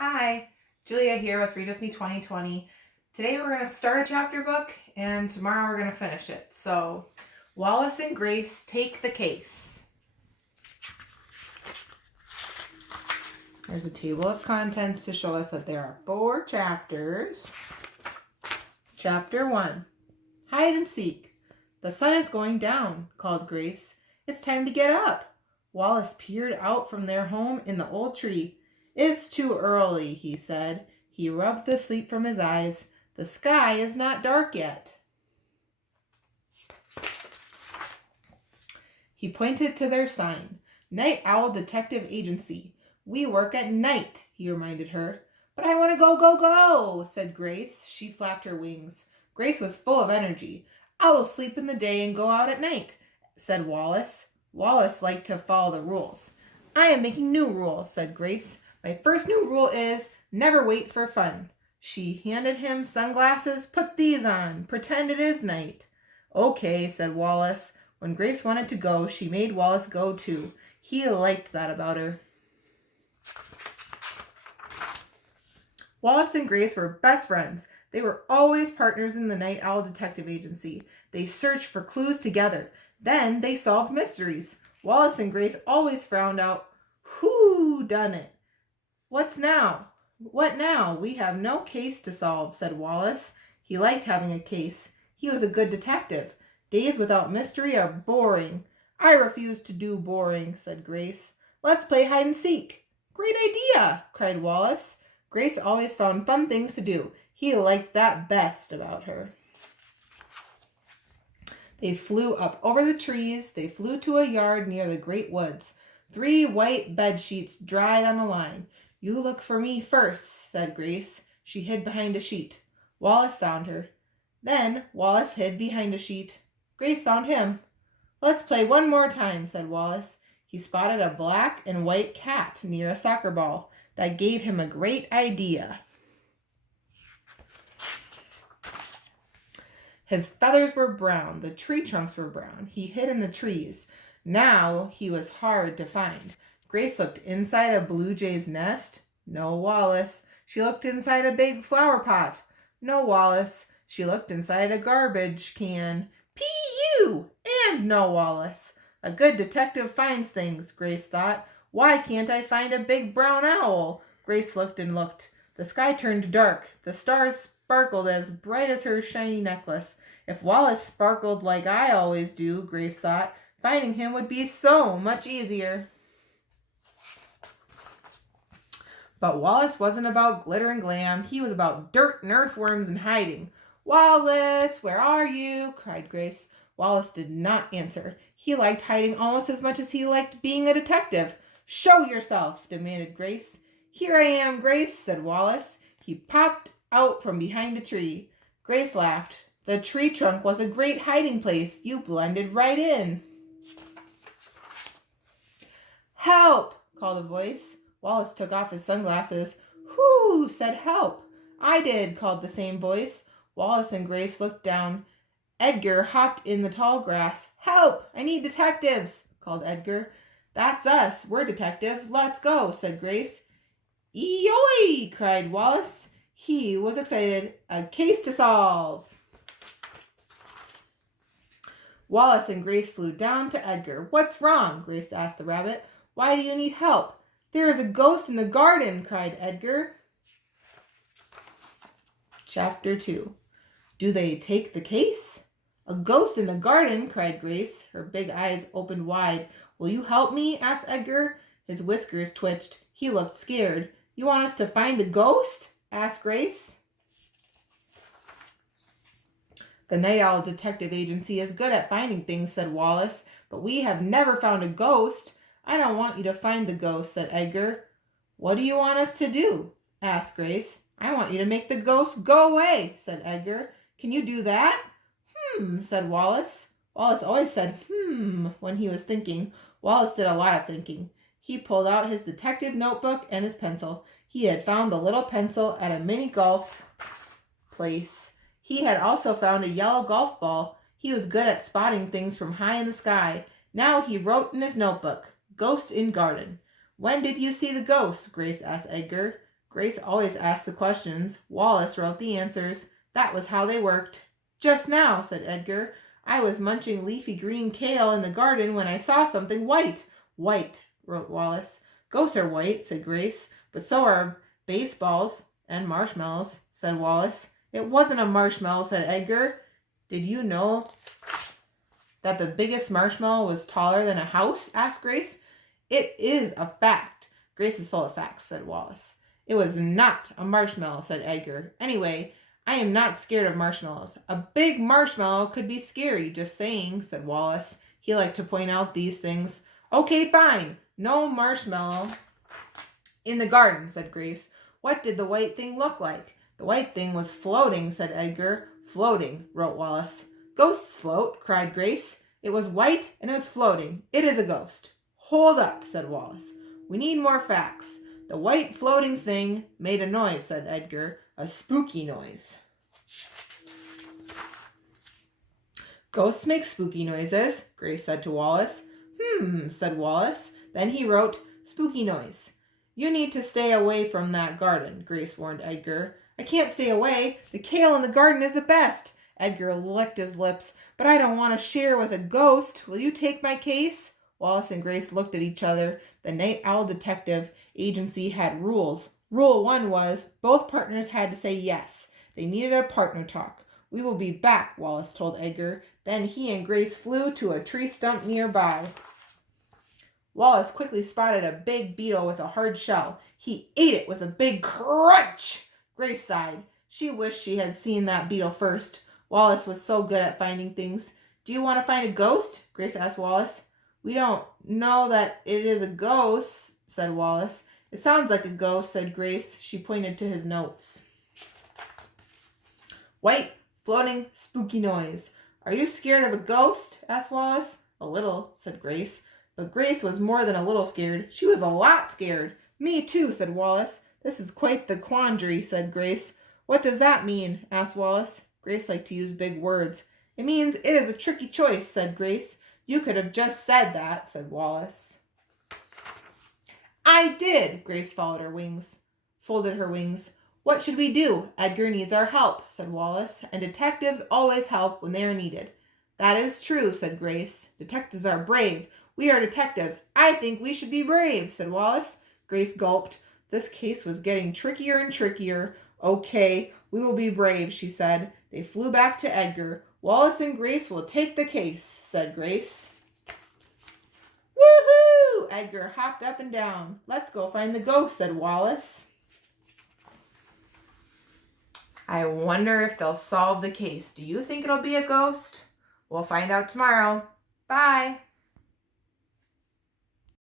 Hi, Julia here with Read With Me 2020. Today we're going to start a chapter book and tomorrow we're going to finish it. So, Wallace and Grace take the case. There's a table of contents to show us that there are 4 chapters. Chapter 1, Hide and Seek. The sun is going down, called Grace. It's time to get up. Wallace peered out from their home in the old tree. It's too early, he said. He rubbed the sleep from his eyes. The sky is not dark yet. He pointed to their sign. Night Owl Detective Agency. We work at night, he reminded her. But I want to go, said Grace. She flapped her wings. Grace was full of energy. I will sleep in the day and go out at night, said Wallace. Wallace liked to follow the rules. I am making new rules, said Grace. My first new rule is never wait for fun. She handed him sunglasses. Put these on. Pretend it is night. Okay, said Wallace. When Grace wanted to go, she made Wallace go too. He liked that about her. Wallace and Grace were best friends. They were always partners in the Night Owl Detective Agency. They searched for clues together. Then they solved mysteries. Wallace and Grace always found out who done it. What now? We have no case to solve, said Wallace. He liked having a case. He was a good detective. Days without mystery are boring. I refuse to do boring, said Grace. Let's play hide and seek. Great idea, cried Wallace. Grace always found fun things to do. He liked that best about her. They flew up over the trees. They flew to a yard near the great woods. 3 white bed sheets dried on a line. You look for me first, said Grace. She hid behind a sheet. Wallace found her. Then Wallace hid behind a sheet. Grace found him. Let's play one more time, said Wallace. He spotted a black and white cat near a soccer ball. That gave him a great idea. His feathers were brown. The tree trunks were brown. He hid in the trees. Now he was hard to find. Grace looked inside a blue jay's nest. No Wallace. She looked inside a big flower pot. No Wallace. She looked inside a garbage can. P.U. And no Wallace. A good detective finds things, Grace thought. Why can't I find a big brown owl? Grace looked and looked. The sky turned dark. The stars sparkled as bright as her shiny necklace. If Wallace sparkled like I always do, Grace thought, finding him would be so much easier. But Wallace wasn't about glitter and glam. He was about dirt and earthworms and hiding. Wallace, where are you? Cried Grace. Wallace did not answer. He liked hiding almost as much as he liked being a detective. Show yourself, demanded Grace. Here I am, Grace, said Wallace. He popped out from behind a tree. Grace laughed. The tree trunk was a great hiding place. You blended right in. Help, called a voice. Wallace took off his sunglasses. Who said help? I did, called the same voice. Wallace and Grace looked down. Edgar hopped in the tall grass. Help! I need detectives, called Edgar. That's us. We're detectives. Let's go, said Grace. Yoy! Cried Wallace. He was excited. A case to solve. Wallace and Grace flew down to Edgar. What's wrong? Grace asked the rabbit. Why do you need help? There is a ghost in the garden, cried Edgar. Chapter 2. Do they take the case? A ghost in the garden, cried Grace. Her big eyes opened wide. Will you help me? Asked Edgar. His whiskers twitched. He looked scared. You want us to find the ghost? Asked Grace. The Night Owl Detective Agency is good at finding things, said Wallace, but we have never found a ghost. I don't want you to find the ghost, said Edgar. What do you want us to do? Asked Grace. I want you to make the ghost go away, said Edgar. Can you do that? Said Wallace. Wallace always said, when he was thinking. Wallace did a lot of thinking. He pulled out his detective notebook and his pencil. He had found the little pencil at a mini golf place. He had also found a yellow golf ball. He was good at spotting things from high in the sky. Now he wrote in his notebook, Ghost in Garden. When did you see the ghost? Grace asked Edgar. Grace always asked the questions. Wallace wrote the answers. That was how they worked. Just now, said Edgar, I was munching leafy green kale in the garden when I saw something white. White, wrote Wallace. Ghosts are white, said Grace, but so are baseballs and marshmallows, said Wallace. It wasn't a marshmallow, said Edgar. Did you know that the biggest marshmallow was taller than a house? Asked Grace. It is a fact. Grace is full of facts, said Wallace. It was not a marshmallow, said Edgar. Anyway, I am not scared of marshmallows. A big marshmallow could be scary, just saying, said Wallace. He liked to point out these things. Okay, fine. No marshmallow in the garden, said Grace. What did the white thing look like? The white thing was floating, said Edgar. Floating, wrote Wallace. Ghosts float, cried Grace. It was white and it was floating. It is a ghost. Hold up, said Wallace. We need more facts. The white floating thing made a noise, said Edgar. A spooky noise. Ghosts make spooky noises, Grace said to Wallace. Said Wallace. Then he wrote, spooky noise. You need to stay away from that garden, Grace warned Edgar. I can't stay away. The kale in the garden is the best. Edgar licked his lips. But I don't want to share with a ghost. Will you take my case? Wallace and Grace looked at each other. The Night Owl Detective Agency had rules. Rule 1 was both partners had to say yes. They needed a partner talk. We will be back, Wallace told Edgar. Then he and Grace flew to a tree stump nearby. Wallace quickly spotted a big beetle with a hard shell. He ate it with a big crunch. Grace sighed. She wished she had seen that beetle first. Wallace was so good at finding things. Do you want to find a ghost? Grace asked Wallace. We don't know that it is a ghost, said Wallace. It sounds like a ghost, said Grace. She pointed to his notes. White, floating, spooky noise. Are you scared of a ghost? Asked Wallace. A little, said Grace. But Grace was more than a little scared. She was a lot scared. Me too, said Wallace. This is quite the quandary, said Grace. What does that mean? Asked Wallace. Grace liked to use big words. It means it is a tricky choice, said Grace. You could have just said that, said Wallace. I did, Grace folded her wings. What should we do? Edgar needs our help, said Wallace, and detectives always help when they are needed. That is true, said Grace. Detectives are brave. We are detectives. I think we should be brave, said Wallace. Grace gulped. This case was getting trickier and trickier. Okay, we will be brave, she said. They flew back to Edgar. Wallace and Grace will take the case, said Grace. Woohoo! Edgar hopped up and down. Let's go find the ghost, said Wallace. I wonder if they'll solve the case. Do you think it'll be a ghost? We'll find out tomorrow. Bye.